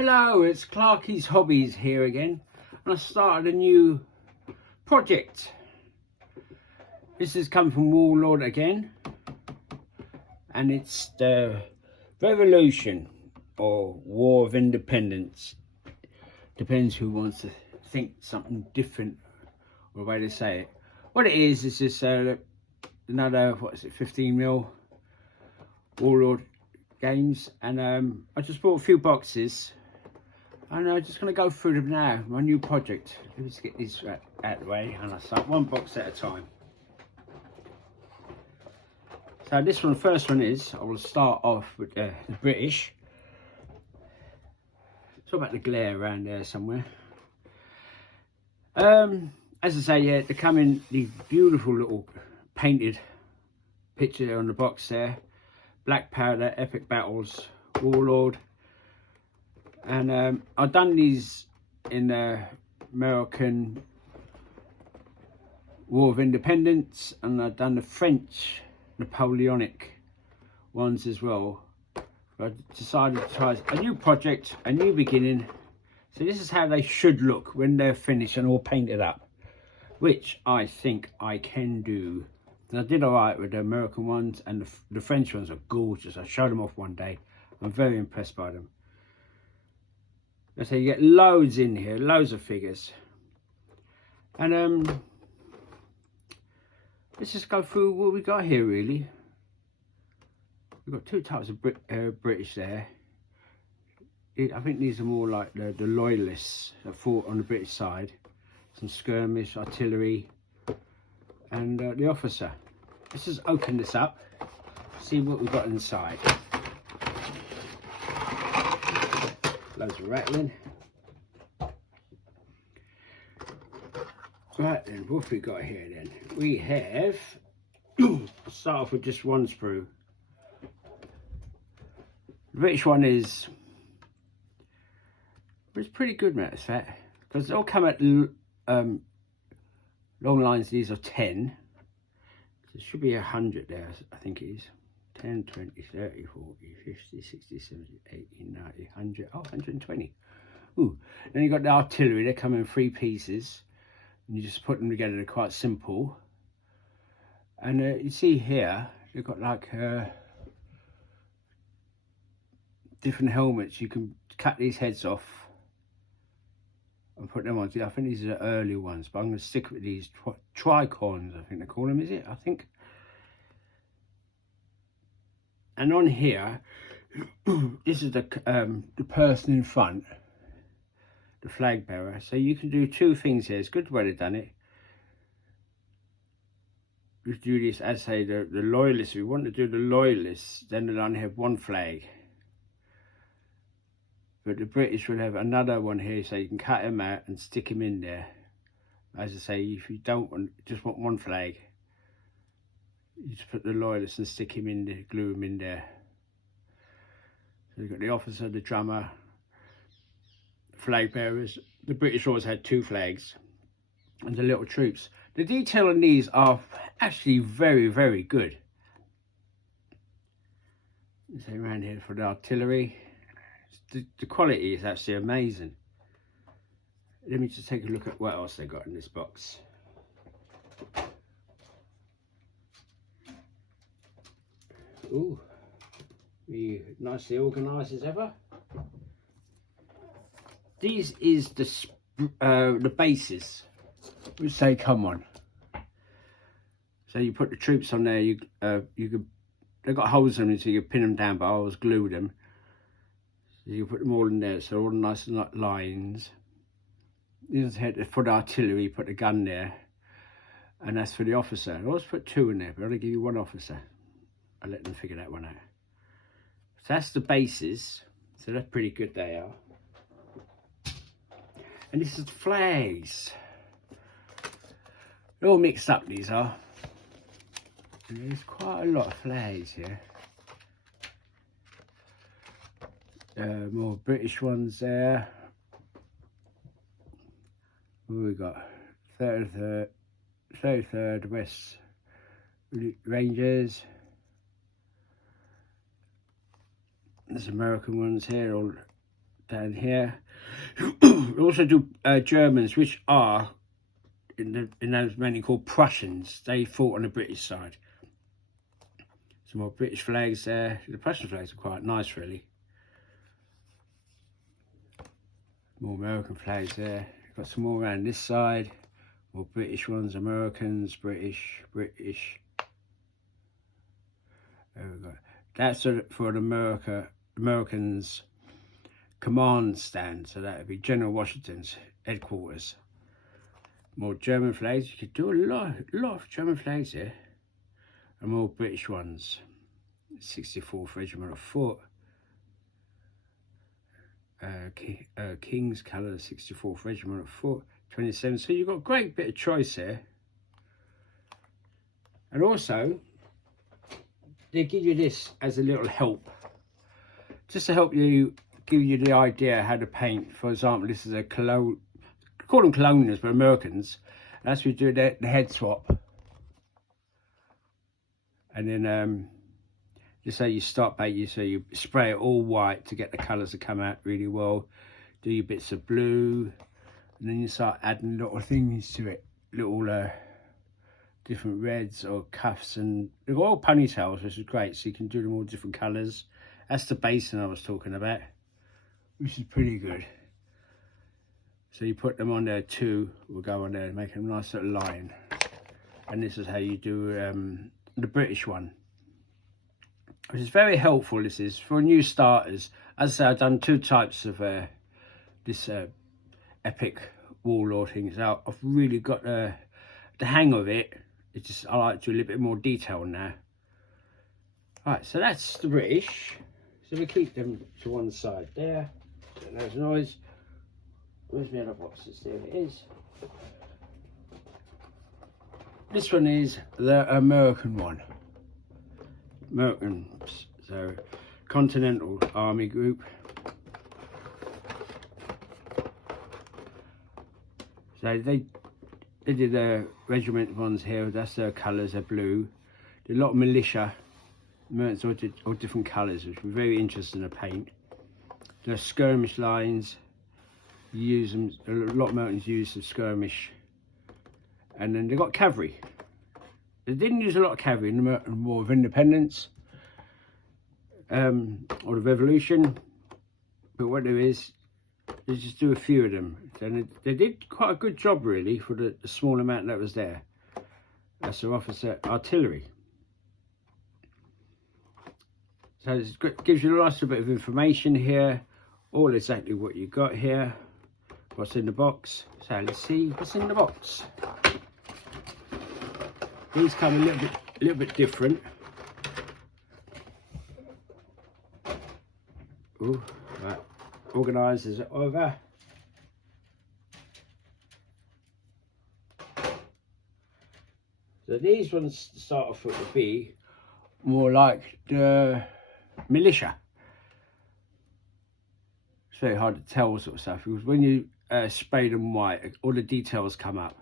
Hello, it's Clarky's Hobbies here again, and I started a new project. This has come from Warlord again, and it's the Revolution or War of Independence. Depends who wants to think something different or a way to say it. What it is just another, 15mm Warlord games, and I just bought a few boxes. And I'm just going to go through them now, my new project. Let's get these out of the way, and I start one box at a time. So this one, the first one is, I will start off with the British. It's about the glare around there somewhere. As I say, yeah, they come in these beautiful little painted picture on the box there. Black Powder, Epic Battles, Warlord. And I've done these in the American War of Independence, and I've done the French Napoleonic ones as well. I decided to try a new project, a new beginning. So this is how they should look when they're finished and all painted up, which I think I can do. And I did all right with the American ones, and the French ones are gorgeous. I showed them off one day. I'm very impressed by them. So you get loads in here, loads of figures. And let's just go through what we got here really. We've got two types of British there. I think these are more like the loyalists that fought on the British side. Some skirmish, artillery, and the officer. Let's just open this up, see what we've got inside. Loads of rattling. Right then, what have we got here then? We have, I'll start off with just one sprue. The British one is, it's pretty good, matter of fact, because they all come at long lines. These are 10. So it should be 100 there, I think it is. 10, 20, 30, 40, 50, 60, 70, 80, 90, 100, 120. Ooh. Then you've got the artillery, they come in 3 pieces. And you just put them together, they're quite simple. And you see here, they've got like different helmets. You can cut these heads off and put them on. I think these are the earlier ones, but I'm going to stick with these tricorns, I think they call them, is it? I think. And on here, this is the person in front, the flag bearer. So you can do 2 things here. It's good the way they've done it. We do this as say the loyalists. If we want to do the loyalists, then they'll only have 1 flag. But the British will have another one here, so you can cut them out and stick them in there. As I say, if you don't want, just want 1 flag, you just put the loyalists and stick him in there, glue him in there. So you've got the officer, the drummer, flag bearers. The British always had 2 flags, and the little troops. The detail on these are actually very, very good. So around here for the artillery, the quality is actually amazing. Let me just take a look at what else they got in this box. Ooh, nicely organised as ever. These is the bases which they come on. So you put the troops on there. You could, they've got holes in them, so you can pin them down, but I always glue them. So you put them all in there, so all nice lines. This is for the artillery. Put the gun there, and that's for the officer. I always put 2 in there, but I only give you 1 officer. I let them figure that one out. So that's the bases. So that's pretty good, they are. And this is the flags. They're all mixed up, these are. And there's quite a lot of flags here. More British ones there. What have we got? 33rd West Rangers. There's American ones here, all down here. We also do Germans, which are in those many called Prussians. They fought on the British side. Some more British flags there. The Prussian flags are quite nice, really. More American flags there. Got some more around this side. More British ones, Americans, British. There we go. That's for an Americans command stand. So that would be General Washington's headquarters. More German flags. You could do a lot of German flags here. And more British ones. 64th Regiment of Foot. King's Colour, 64th Regiment of Foot. 27. So you've got a great bit of choice here. And also, they give you this as a little help. Just to help you, give you the idea how to paint. For example, this is a cologne. Call them colonials, but Americans. That's we do the head swap. And then just say you start painting, so you spray it all white to get the colours to come out really well. Do your bits of blue, and then you start adding little things to it, little different reds or cuffs, and they've got all ponytails, which is great. So you can do them all different colours. That's the basin I was talking about, which is pretty good. So you put them on there too. We'll go on there and make a nice little line. And this is how you do the British one, which is very helpful. This is for new starters. As I say, I've done 2 types of this epic Warlord thing. So I've really got the hang of it. It's just I like to do a little bit more detail now. Right, so that's the British. So we keep them to one side there. There's noise. Where's my other boxes? There it is. This one is the American one. Americans, so Continental Army Group. So they did the regiment ones here. That's their colours, they're blue. Did a lot of militia. Americans all different colours, which were very interesting to paint. The skirmish lines, you use them. A lot of Americans use the skirmish. And then they got cavalry. They didn't use a lot of cavalry in the American War of Independence or the Revolution, but what there is, they just do a few of them. And they did quite a good job, really, for the small amount that was there. That's their officer artillery. So it gives you a nice little bit of information here, all exactly what you got here, what's in the box. So let's see what's in the box. These come a little bit different. Ooh, right. Organised as over. So these ones to start off with would be more like the militia. It's very hard to tell sort of stuff, because when you spray them white, all the details come up.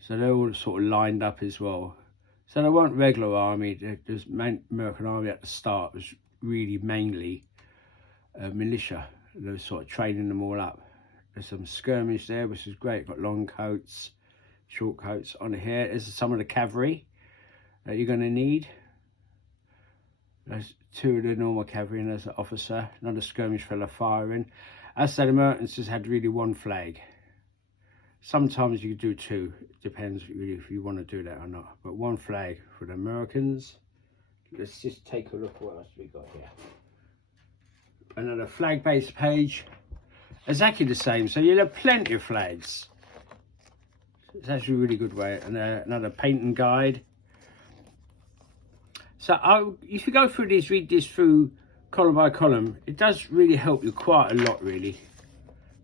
So they're all sort of lined up as well. So they weren't regular army. There's American army at the start was really mainly militia. They were sort of training them all up. There's some skirmish there, which is great. Got long coats, short coats on here. There's some of the cavalry that you're going to need. There's 2 of the normal cavalry, and there's an officer, another skirmish fella firing. As I said, Americans just had really 1 flag. Sometimes you could do 2. It depends really if you want to do that or not. But 1 flag for the Americans. Let's just take a look at what else we got here. Another flag-based page. Exactly the same. So you'll have plenty of flags. It's actually a really good way. And another painting guide. So if you go through this, read this through column by column, it does really help you quite a lot, really.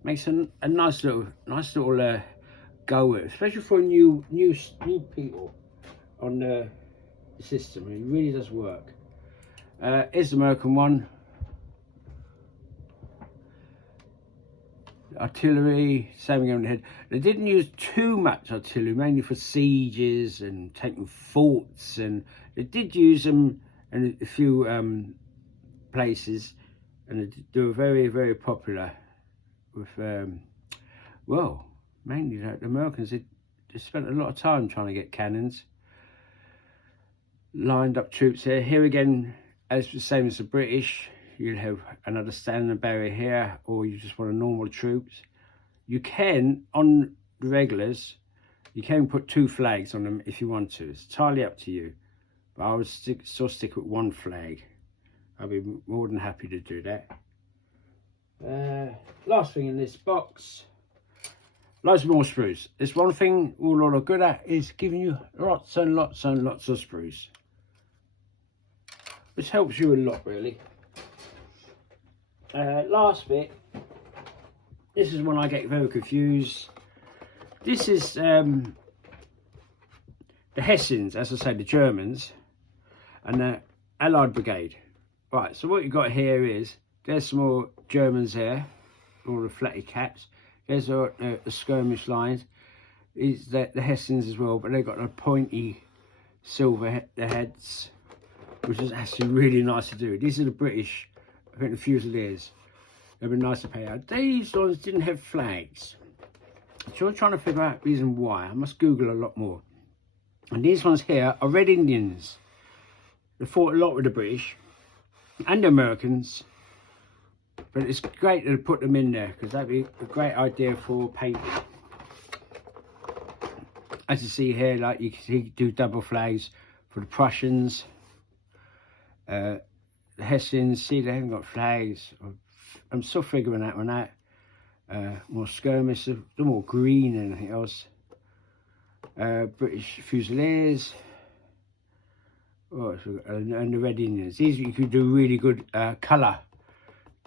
Makes a nice little go with it, especially for new people on the system. It really does work. Here's the American one. Artillery, same again on the head. They didn't use too much artillery, mainly for sieges and taking forts, and they did use them in a few places and they were very, very popular with, well, mainly the Americans. They spent a lot of time trying to get cannons. Lined up troops here. Here again, as the same as the British, you'll have another standing barrier here, or you just want a normal troops. You can, on the regulars, you can put 2 flags on them if you want to. It's entirely up to you. But I would still stick with 1 flag. I'd be more than happy to do that. Last thing in this box, loads more sprues. It's one thing Warlord are good at, is giving you lots and lots and lots of sprues, which helps you a lot, really. Last bit, this is when I get very confused. This is the Hessians, as I say, the Germans, and the Allied Brigade. Right, so what you've got here is, there's some more Germans there, all the flatty caps. There's the skirmish lines. Is the Hessians as well, but they've got the pointy silver heads, which is actually really nice to do. These are the British, I think the Fusiliers. They've been nice to pay out. These ones didn't have flags. So I'm trying to figure out the reason why. I must Google a lot more. And these ones here are Red Indians. They fought a lot with the British and the Americans. But it's great to put them in there, because that'd be a great idea for painting. As you see here, like you can see, do double flags for the Prussians. The Hessians, see, they haven't got flags. I'm still figuring that one out. More skirmish, they're more green than anything else. British Fusiliers. Oh, and the Red Indians. These you could do really good colour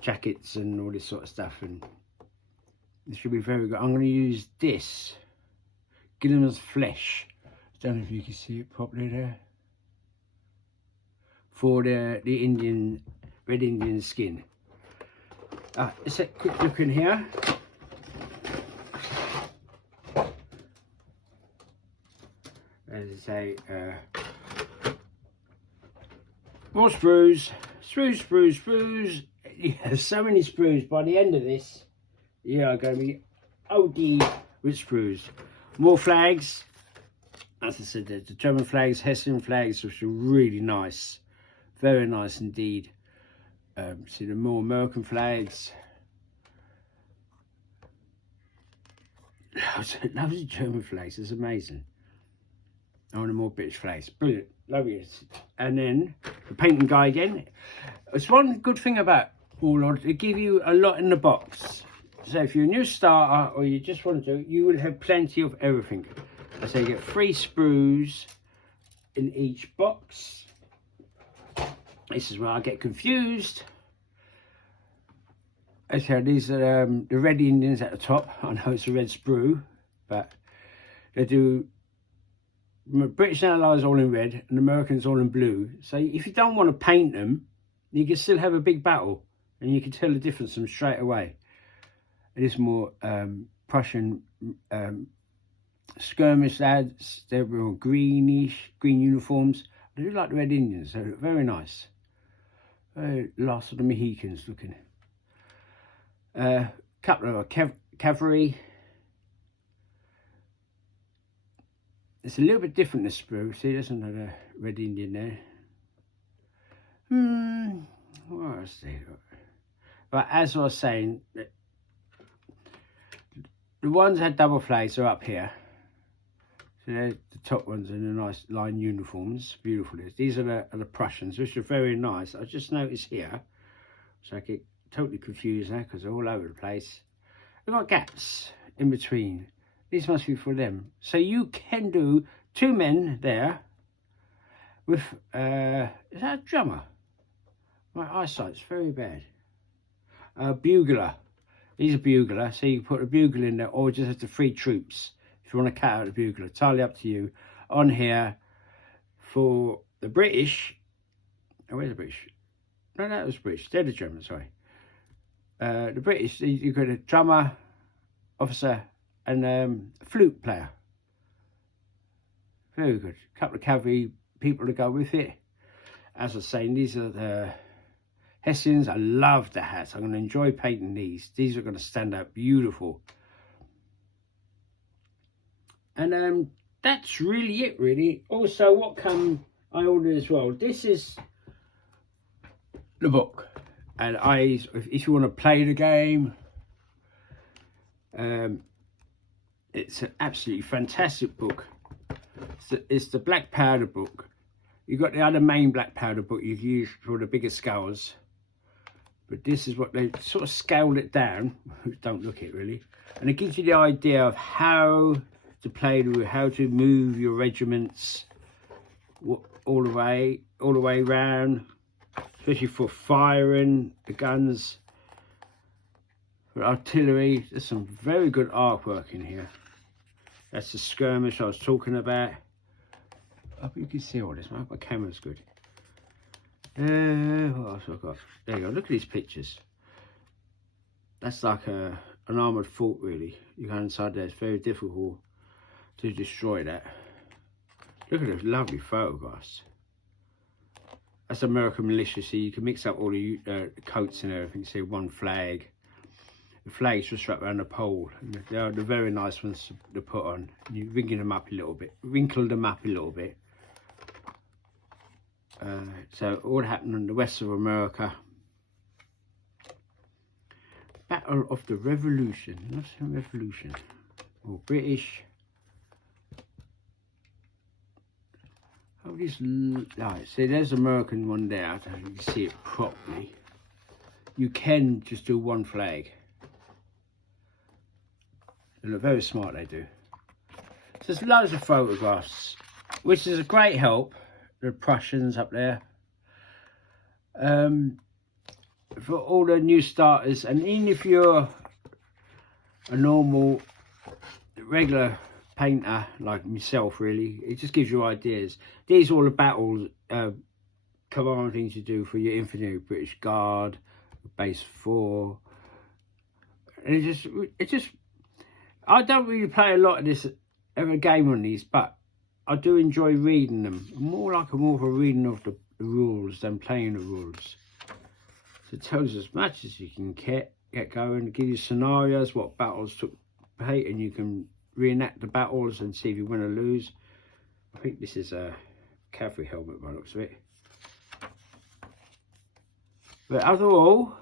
jackets and all this sort of stuff, and this should be very good. I'm going to use this Gilliman's Flesh. I don't know if you can see it properly there. For the Red Indian skin. Let's have a quick look in here. As I say, more sprues, sprues. You have so many sprues. By the end of this, you are going to be OD with sprues. More flags. As I said, the German flags, Hessian flags, which are really nice. Very nice indeed. See the more American flags. Loads of German flags. It's amazing. I want more British flags. Brilliant. Lovely. And then the painting guy again. It's one good thing about Warlord, they give you a lot in the box. So if you're a new starter or you just want to do it, you will have plenty of everything. So you get 3 sprues in each box. This is where I get confused. Okay, these are the Red Indians at the top. I know it's a red sprue, but they do British Allies all in red and Americans all in blue. So if you don't want to paint them, you can still have a big battle, and you can tell the difference from straight away. It is more Prussian skirmish lads. They're real green uniforms. I do like the Red Indians. They're very nice. Very last of the Mohicans looking. Couple of cavalry. It's a little bit different, this sprue. See, there's another Red Indian there. What else they got? But as I was saying, the ones that had double flags are up here. So they're the top ones in the nice line uniforms. Beautiful. These are the Prussians, which are very nice. I just noticed here, so I get totally confused now because they're all over the place. They've got gaps in between. These must be for them. So you can do 2 men there with, is that a drummer? My eyesight's very bad. Bugler. He's a bugler, so you can put a bugle in there, or just have the 3 troops. If you want to cut out the bugler, entirely up to you. On here, for the British, oh, where's the British? No, that was British. They're the Germans, sorry. The British, you've got a drummer, officer, and flute player. Very good. A couple of cavalry people to go with it. As I was saying, these are the Hessians. I love the hats. I'm going to enjoy painting these. These are going to stand out beautiful. And that's really it, really. Also, what I ordered as well. This is the book. And if you want to play the game, it's an absolutely fantastic book. It's the black powder book. You've got the other main black powder book you use for the bigger scales. But this is what they sort of scaled it down. Don't look it really. And it gives you the idea of how to play, how to move your regiments all the way around, especially for firing the guns, for artillery. There's some very good artwork in here. That's the skirmish I was talking about. I hope you can see all this, man. My camera's good. What else have I got? There you go. Look at these pictures. That's like an armoured fort, really. You go inside there. It's very difficult to destroy that. Look at those lovely photographs. That's American militia. See, you can mix up all the coats and everything. See, one flag. The flag's just wrapped around the pole. And they are the very nice ones to put on. You wrinkle them up a little bit. So all happened in the west of America. Battle of the Revolution. Not some revolution. Or British. Oh, this right. See, there's American one there. I don't know if you can see it properly. You can just do one flag. They look very smart, they do. So there's loads of photographs, which is a great help. The Prussians up there. For all the new starters, and even if you're a normal, regular painter like myself, really, it just gives you ideas. These are all the battles, command things you do for your infantry, British Guard, Base 4. And it just, I don't really play a lot of this every game on these, but I do enjoy reading them. More of a reading of the rules than playing the rules. So it tells as much as you can get going, give you scenarios, what battles took place, and you can reenact the battles and see if you win or lose. I think this is a cavalry helmet by the looks of it. But overall,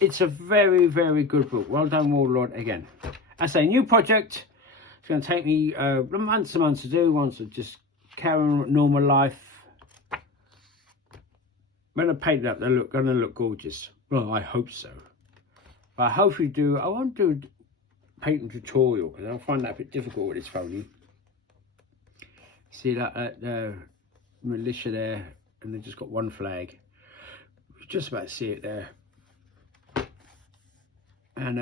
it's a very, very good book. Well done, Warlord, again. As a new project, it's going to take me months and months to do. Once I just carry on normal life. When I paint it up, they're going to look gorgeous. Well, I hope so. But I hope you do. I won't do a painting tutorial because I find that a bit difficult with this phone. See that militia there, and they just got one flag. You just about to see it there. And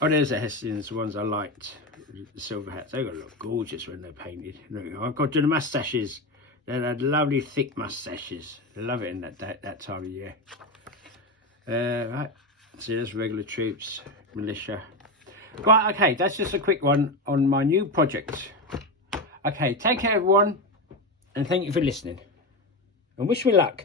oh, there's the Hessians, the ones I liked, the silver hats. They're going to look gorgeous when they're painted. Look, I've got to do the moustaches. They had lovely thick moustaches. I love it in that time of year. Right, so there's regular troops, militia. Right, okay, that's just a quick one on my new project. Okay, take care everyone, and thank you for listening. And wish me luck.